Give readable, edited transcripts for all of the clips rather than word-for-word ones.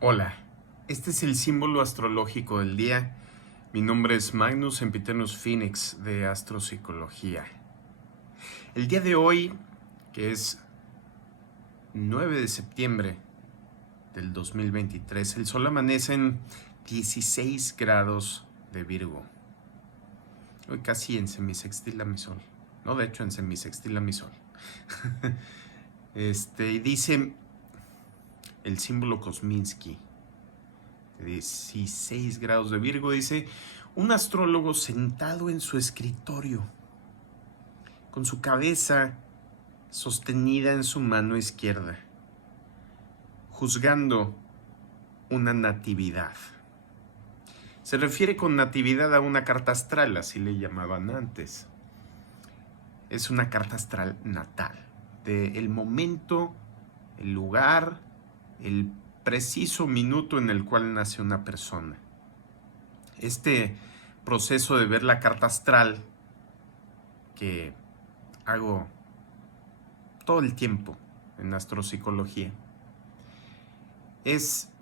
Hola, este es el símbolo astrológico del día. Mi nombre es Magnus Sempiternus Phoenix de Astropsicología. El día de hoy, que es 9 de septiembre del 2023, el sol amanece en 16 grados de Virgo. Hoy casi en semisextil a mi sol. No, de hecho en semisextil a mi sol. Y dice el símbolo Kosminski. 16 grados de Virgo, dice: un astrólogo sentado en su escritorio, con su cabeza sostenida en su mano izquierda, juzgando una natividad. Se refiere con natividad a una carta astral, así le llamaban antes. Es una carta astral natal, del momento, el lugar, el preciso minuto en el cual nace una persona. Este proceso de ver la carta astral, que hago todo el tiempo en astropsicología, es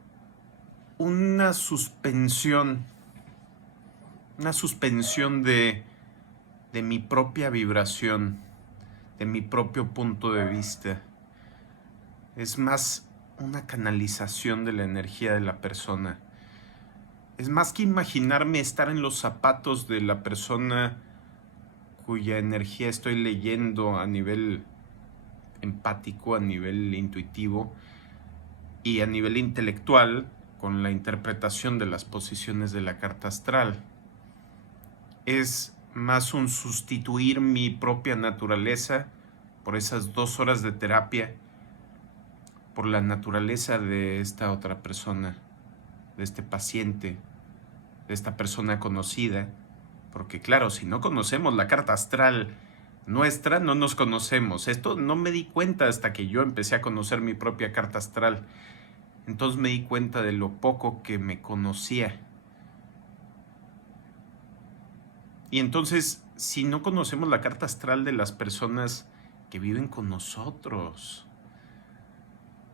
una suspensión de mi propia vibración, de mi propio punto de vista. Es más una canalización de la energía de la persona. Es más que imaginarme estar en los zapatos de la persona cuya energía estoy leyendo a nivel empático, a nivel intuitivo y a nivel intelectual, con la interpretación de las posiciones de la carta astral. Es más un sustituir mi propia naturaleza por esas 2 horas de terapia, por la naturaleza de esta otra persona, de este paciente, de esta persona conocida. Porque claro, si no conocemos la carta astral nuestra, no nos conocemos. Esto no me di cuenta hasta que yo empecé a conocer mi propia carta astral. Entonces me di cuenta de lo poco que me conocía. Y entonces, si no conocemos la carta astral de las personas que viven con nosotros,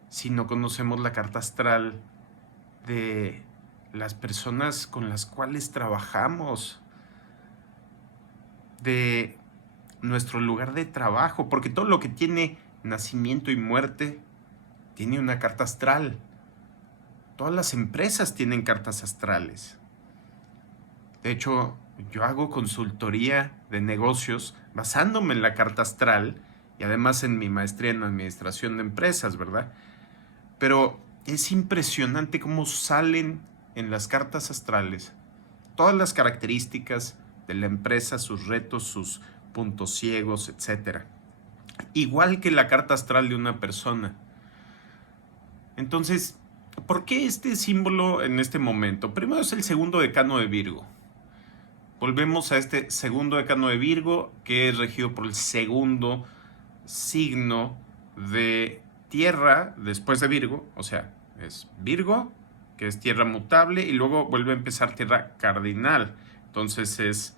si no conocemos la carta astral de las personas con las cuales trabajamos, de nuestro lugar de trabajo, porque todo lo que tiene nacimiento y muerte tiene una carta astral. Todas las empresas tienen cartas astrales. De hecho, yo hago consultoría de negocios basándome en la carta astral y además en mi maestría en administración de empresas, ¿verdad? Pero es impresionante cómo salen en las cartas astrales todas las características de la empresa, sus retos, sus puntos ciegos, etc. Igual que la carta astral de una persona. Entonces, ¿por qué este símbolo en este momento? Primero es el segundo decano de Virgo. Volvemos a este segundo decano de Virgo, que es regido por el segundo signo de tierra después de Virgo. O sea, es Virgo, que es tierra mutable, y luego vuelve a empezar tierra cardinal. Entonces es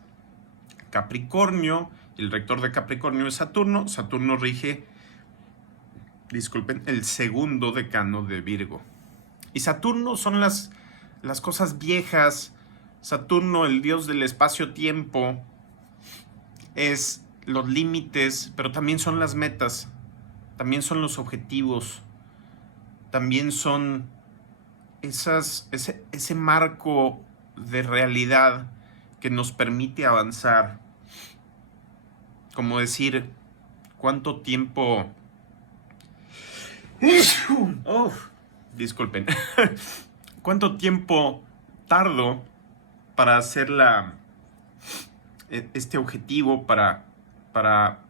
Capricornio, y el rector de Capricornio es Saturno. Saturno rige, disculpen, el segundo decano de Virgo. Y Saturno son las cosas viejas. Saturno, el dios del espacio-tiempo, es los límites, pero también son las metas, también son los objetivos, también son ese marco de realidad que nos permite avanzar. Como decir, ¿cuánto tiempo? Disculpen. ¿Cuánto tiempo tardo para hacer este objetivo, para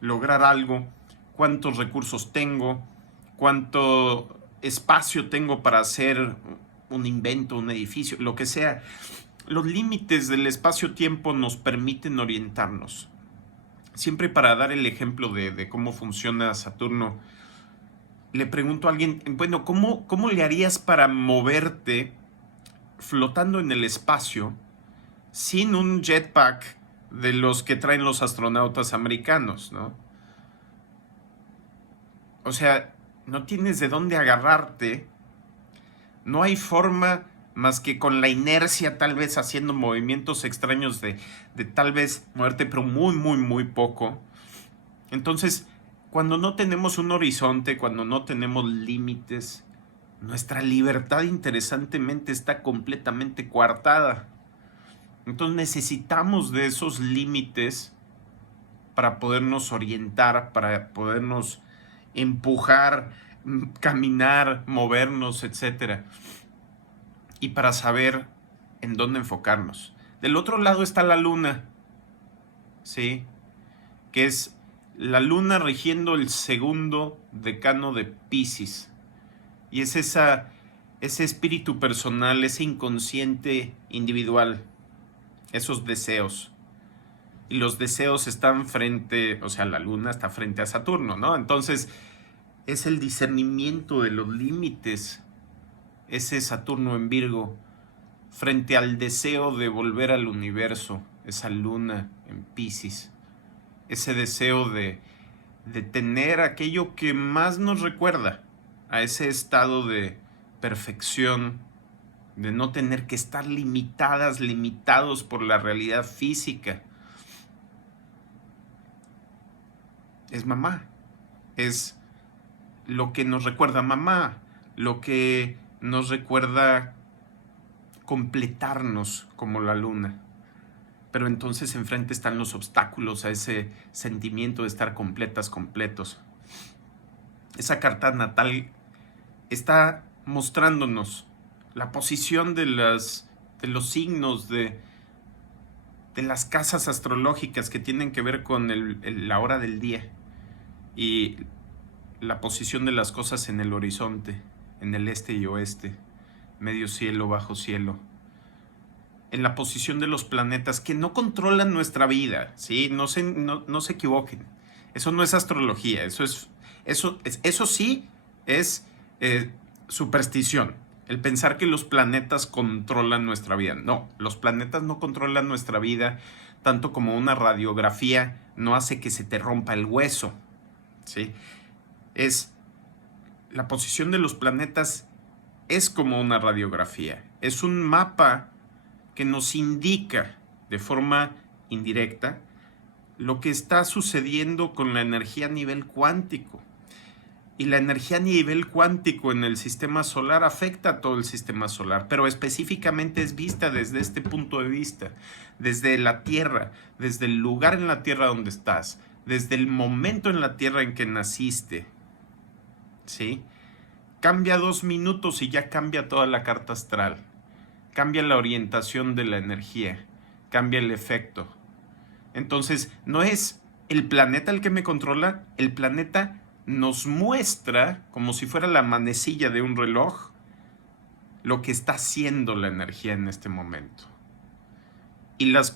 lograr algo? ¿Cuántos recursos tengo? ¿Cuánto espacio tengo para hacer un invento, un edificio, lo que sea? Los límites del espacio-tiempo nos permiten orientarnos. Siempre, para dar el ejemplo de cómo funciona Saturno, le pregunto a alguien, bueno, ¿cómo le harías para moverte flotando en el espacio sin un jetpack de los que traen los astronautas americanos, ¿no? O sea, no tienes de dónde agarrarte No hay forma más que con la inercia, tal vez haciendo movimientos extraños de tal vez moverte, pero muy, muy, muy poco. Entonces, cuando no tenemos un horizonte, cuando no tenemos límites, nuestra libertad interesantemente está completamente coartada. Entonces necesitamos de esos límites para podernos orientar, para podernos empujar, caminar, movernos, etcétera, y para saber en dónde enfocarnos. Del otro lado está la luna, ¿sí? Que es la luna rigiendo el segundo decano de Piscis. Y es ese espíritu personal, ese inconsciente individual, esos deseos. Y los deseos están frente, o sea, la luna está frente a Saturno, ¿no? Entonces, es el discernimiento de los límites, ese Saturno en Virgo, frente al deseo de volver al universo, esa luna en Piscis, ese deseo de tener aquello que más nos recuerda a ese estado de perfección, de no tener que estar limitados por la realidad física. Es mamá, es lo que nos recuerda a mamá, lo que nos recuerda completarnos como la luna. Pero entonces enfrente están los obstáculos a ese sentimiento de estar completas, completos. Esa carta natal está mostrándonos la posición de los signos, de las casas astrológicas que tienen que ver con la hora del día y la posición de las cosas en el horizonte, en el este y oeste, medio cielo, bajo cielo, en la posición de los planetas que no controlan nuestra vida, ¿sí? No se equivoquen. Eso no es astrología, eso sí es superstición. El pensar que los planetas controlan nuestra vida. No, los planetas no controlan nuestra vida, tanto como una radiografía no hace que se te rompa el hueso, ¿sí? La posición de los planetas es como una radiografía. Es un mapa que nos indica de forma indirecta lo que está sucediendo con la energía a nivel cuántico. Y la energía a nivel cuántico en el sistema solar afecta a todo el sistema solar, pero específicamente es vista desde este punto de vista, desde la Tierra, desde el lugar en la Tierra donde estás, desde el momento en la Tierra en que naciste, ¿sí? Cambia 2 minutos y ya cambia toda la carta astral, cambia la orientación de la energía, cambia el efecto. Entonces, no es el planeta el que me controla, el planeta nos muestra, como si fuera la manecilla de un reloj, lo que está haciendo la energía en este momento. Y nos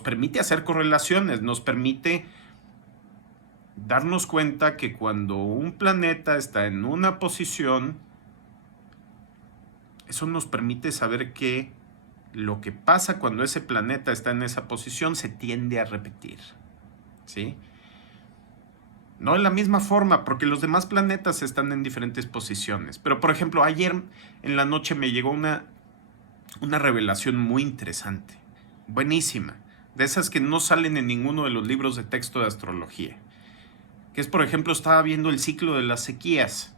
permite hacer correlaciones, nos permite darnos cuenta que cuando un planeta está en una posición, eso nos permite saber que lo que pasa cuando ese planeta está en esa posición se tiende a repetir, ¿sí? No en la misma forma, porque los demás planetas están en diferentes posiciones. Pero, por ejemplo, ayer en la noche me llegó una revelación muy interesante, buenísima, de esas que no salen en ninguno de los libros de texto de astrología. Que es, por ejemplo, estaba viendo el ciclo de las sequías.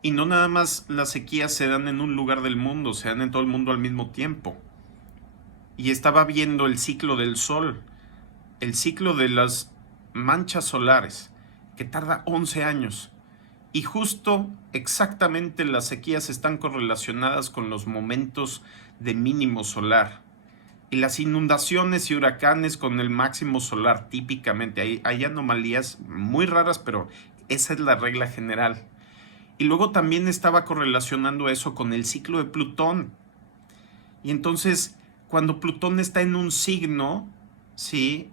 Y no nada más las sequías se dan en un lugar del mundo, se dan en todo el mundo al mismo tiempo. Y estaba viendo el ciclo del sol, el ciclo de las manchas solares, que tarda 11 años. Y justo exactamente las sequías están correlacionadas con los momentos de mínimo solar. Y las inundaciones y huracanes con el máximo solar, típicamente. Hay anomalías muy raras, pero esa es la regla general. Y luego también estaba correlacionando eso con el ciclo de Plutón. Y entonces, cuando Plutón está en un signo, ¿sí?,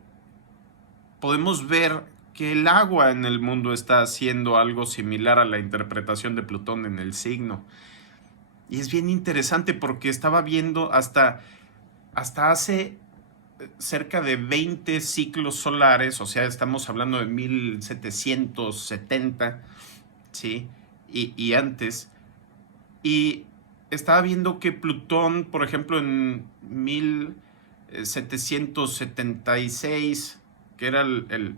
podemos ver que el agua en el mundo está haciendo algo similar a la interpretación de Plutón en el signo. Y es bien interesante porque estaba viendo hasta hace cerca de 20 ciclos solares, o sea, estamos hablando de 1770, ¿sí? Y antes. Y estaba viendo que Plutón, por ejemplo, en 1776, que era el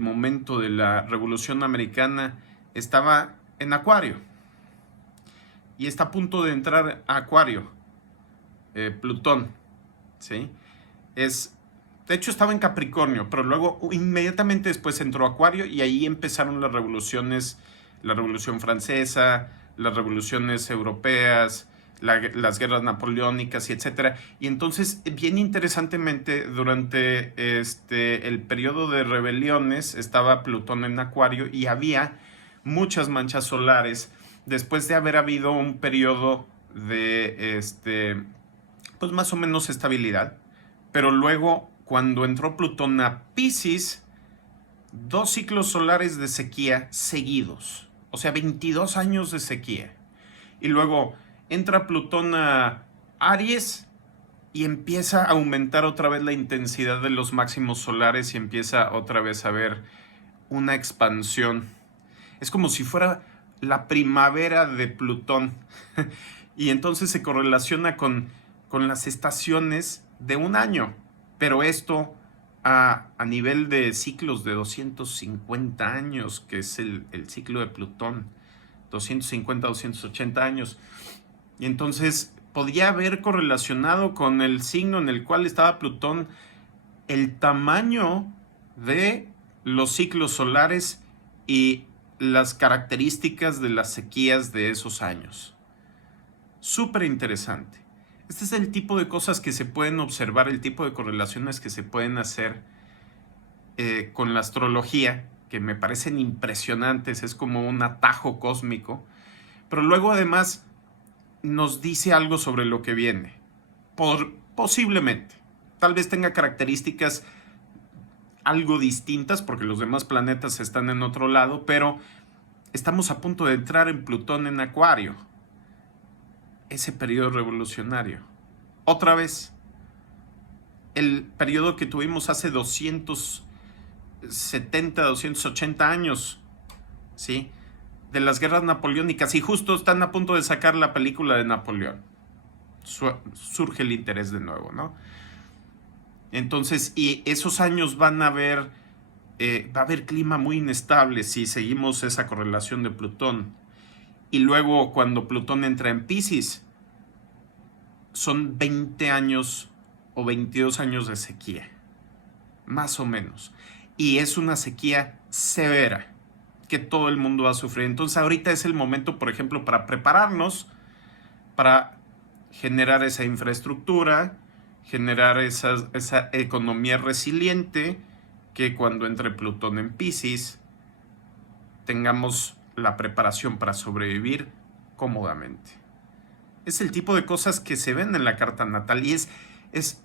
momento de la Revolución Americana, estaba en Acuario. Y está a punto de entrar a Acuario, Plutón, ¿sí? De hecho estaba en Capricornio, pero luego inmediatamente después entró a Acuario y ahí empezaron las revoluciones, la Revolución Francesa, las revoluciones europeas, las guerras napoleónicas y etcétera. Y entonces, bien interesantemente, durante el periodo de rebeliones estaba Plutón en Acuario y había muchas manchas solares después de haber habido un periodo de pues más o menos estabilidad. Pero luego, cuando entró Plutón a Piscis, 2 ciclos solares de sequía seguidos. O sea, 22 años de sequía. Y luego entra Plutón a Aries y empieza a aumentar otra vez la intensidad de los máximos solares y empieza otra vez a haber una expansión. Es como si fuera la primavera de Plutón. Y entonces se correlaciona con las estaciones de un año. Pero esto a nivel de ciclos de 250 años, que es el ciclo de Plutón. 250, 280 años. Y entonces podía haber correlacionado con el signo en el cual estaba Plutón el tamaño de los ciclos solares y las características de las sequías de esos años. Súper interesante. Este es el tipo de cosas que se pueden observar, el tipo de correlaciones que se pueden hacer con la astrología, que me parecen impresionantes, es como un atajo cósmico, pero luego además nos dice algo sobre lo que viene. Posiblemente. Tal vez tenga características algo distintas porque los demás planetas están en otro lado, pero estamos a punto de entrar en Plutón en Acuario. Ese periodo revolucionario. Otra vez, el periodo que tuvimos hace 270, 280 años, ¿sí? De las guerras napoleónicas, y justo están a punto de sacar la película de Napoleón. Surge el interés de nuevo, ¿no? Entonces, y esos años va a haber clima muy inestable si seguimos esa correlación de Plutón. Y luego, cuando Plutón entra en Piscis, son 20 años o 22 años de sequía, más o menos. Y es una sequía severa que todo el mundo va a sufrir. Entonces ahorita es el momento, por ejemplo, para prepararnos, para generar esa infraestructura, generar esa economía resiliente, que cuando entre Plutón en Piscis tengamos la preparación para sobrevivir cómodamente. Es el tipo de cosas que se ven en la carta natal y es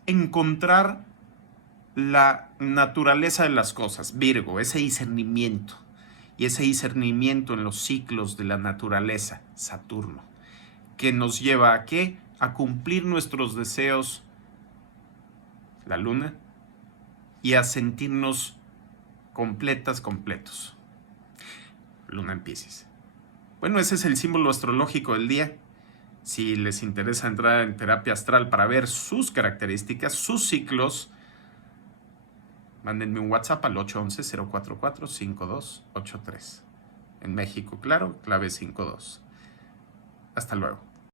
encontrar la naturaleza de las cosas, Virgo, ese discernimiento. Y ese discernimiento en los ciclos de la naturaleza, Saturno, que nos lleva a ¿qué? A cumplir nuestros deseos, la luna, y a sentirnos completos. Luna en Piscis. Bueno, ese es el símbolo astrológico del día. Si les interesa entrar en terapia astral para ver sus características, sus ciclos, mándenme un WhatsApp al 811-044-5283. En México, claro, clave 52. Hasta luego.